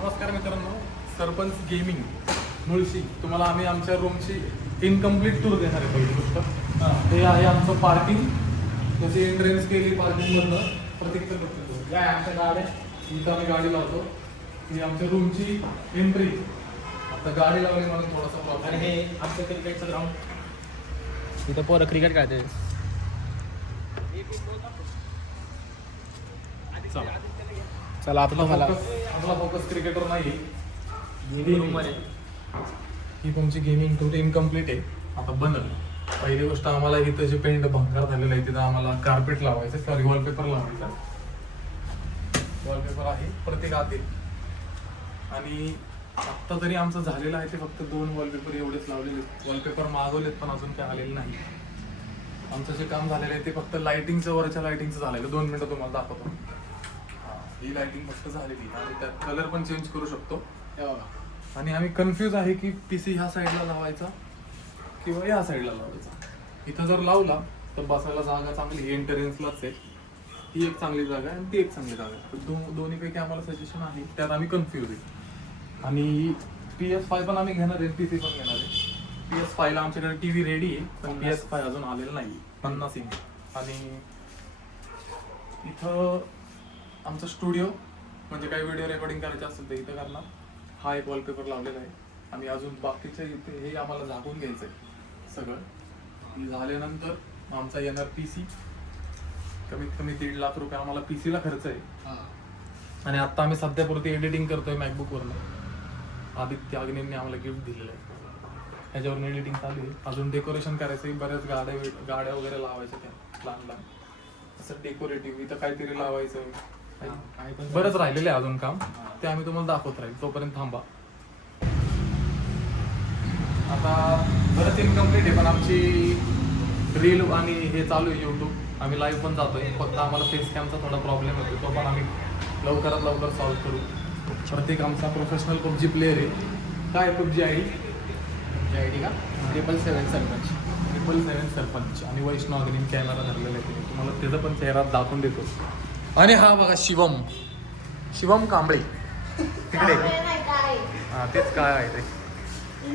नमस्कार मित्रांनो, सरपंच गेमिंग मुळशी तुम्हाला आम्ही आमच्या रूमची इनकम्प्लीट टूर देणार आहे. पहिली गोष्ट हे आहे आमचं पार्किंग. जशी एंट्रन्स केली पार्किंगमधनं प्रत्येक या आमच्या गाड्या इथं आम्ही गाडी लावतो. ही आमच्या रूमची एंट्री. आता गाडी लावली मला थोडासा प्रॉब्लेम. आणि हे आमचं क्रिकेटचं ग्राउंड, इथं पोरं क्रिकेट खेळते. चला आता तुम्हाला आपला फोकस क्रिकेटवर नाही. गेमिंगमध्ये ही तुमची गेमिंग टूर इनकम्प्लीट आहे. आता बनल. पहिली गोष्ट आम्हाला इथं जे पेंट भंगार झालेलं आहे तिथं आम्हाला कार्पेट लावायचं, सॉरी वॉलपेपर लावायचा. वॉलपेपर आहे प्रत्येक आते. आणि आत्ता तरी आमचं झालेलं आहे ते फक्त 2 वॉलपेपर एवढेच लावलेले. वॉलपेपर मागवलेत पण अजून काय आलेलं नाही. आमचं जे काम झालेलं आहे ते फक्त लायटिंगचं, वरच्या लायटिंगचं झालेलं. 2 मिनिटं तुम्हाला दाखवतो. ही लायटिंग फक्त झालेली आणि त्यात कलर पण चेंज करू शकतो. आणि आम्ही कन्फ्यूज आहे की पीसी ह्या साईडला लावायचा किंवा या साईडला लावायचा. इथं जर लावला तर बसायला जागा चांगली एंट्रन्सलाच आहे. ही एक चांगली जागा आहे आणि ती एक चांगली जागा आहे. दोन्हीपैकी आम्हाला सजेशन आहे, त्यात आम्ही कन्फ्यूज आहे. आणि PS5 पण आम्ही घेणार आहे, PC पण घेणार आहे. PS5 ला आमच्याकडे TV रेडी आहे, पण PS5 अजून आलेला नाही. 50 इंच. आणि इथं आमचा स्टुडिओ म्हणजे काही व्हिडिओ रेकॉर्डिंग करायचे असेल तर इथं करणार. हा एक वॉलपेपर लावलेला आहे. आणि अजून बाकीचे इथे हे आम्हाला झाकून घ्यायचं आहे सगळं. झाल्यानंतर आमचा येणार PC. कमीत कमी 1.5 लाख रुपये आम्हाला PC ला खर्च आहे. आणि आता आम्ही सध्यापुरती एडिटिंग करतोय मॅकबुकवरनं. आदित्य अग्नींनी आम्हाला गिफ्ट दिलेलं आहे. ह्याच्यावरून एडिटिंग चालू आहे. अजून डेकोरेशन करायचं आहे. बऱ्याच गाड्या वगैरे लावायच्या त्या लहान लहान असं डेकोरेटिव्ह. इथं काहीतरी लावायचं बरंच राहिलेलं आहे अजून काम. ते आम्ही तुम्हाला दाखवत राहील, तोपर्यंत थांबा. आता बरंच इनकम्प्लीट आहे पण आमची रील आणि हे चालू आहे यूट्यूब. आम्ही लाईव्ह पण जातोय. फक्त आम्हाला फेस कॅमचा थोडा प्रॉब्लेम होतो, तो पण आम्ही लवकरात लवकर सॉल्व्ह करू. प्रत्येक आमचा प्रोफेशनल PUBG प्लेअर आहे. काय PUBG ID का 777 सरपंच 777 सरपंच. आणि वैष्णव अग्नी कॅमेरा धरलेला आहे. तुम्हाला त्याचा पण चेहरा दाखवून देतो. आणि हा बघा शिवम कांबळे तिकडे. हा तेच काय आहे ते.